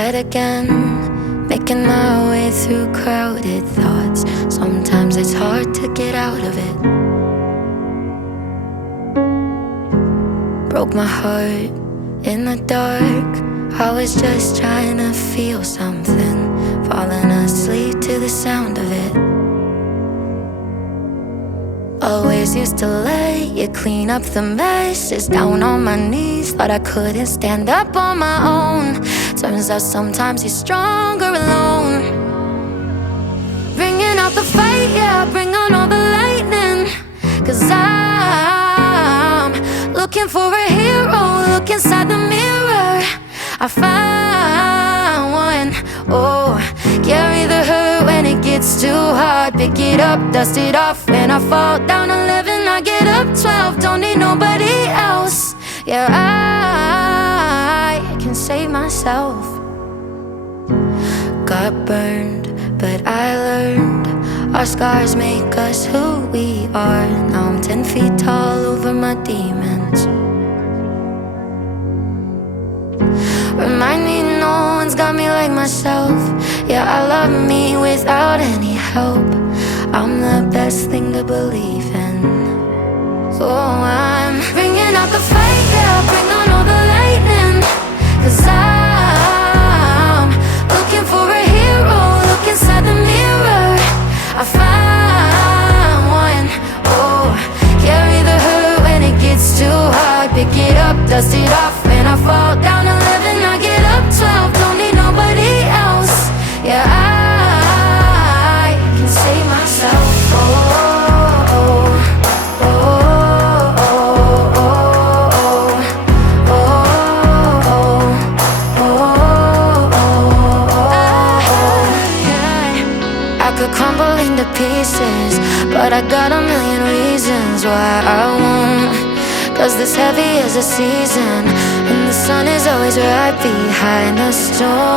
head again, making my way through crowded thoughts. Sometimes it's hard to get out of it. Broke my heart in the dark. I was just trying to feel something, falling asleep to the sound of it. Always used to let you clean up the messes. Down on my knees, thought I couldn't stand up on my own. Turns out sometimes you're stronger alone. Bringing out the fight, yeah, bring on all the lightning. 'Cause I'm looking for a hero, look inside the mirror. I found one, oh. Carry the hurt when it gets too hard. Pick it up, dust it off. When I fall down 11, I get up 12. Don't need nobody else. Yeah, I can save myself. Got burned, but I learned. Our scars make us who we are. Now I'm 10 feet tall over my demons. Remind me no one's got me like myself. Yeah, I love me without any help. I'm the best thing to believe in. So I'm bringing out the fight, yeah, bring on all the lightning. 'Cause I'm looking for a hero, look inside the mirror. I found one, oh. Carry the hurt when it gets too hard. Pick it up, dust it off. When I fall down 11, I get up 12. Don't need nobody else. Yeah, I can save myself. Oh, oh, oh, oh, oh, oh, oh, yeah. I could crumble into pieces, but I got a million reasons why I won't. 'Cause this heavy is a season, and the sun is always right behind the storm.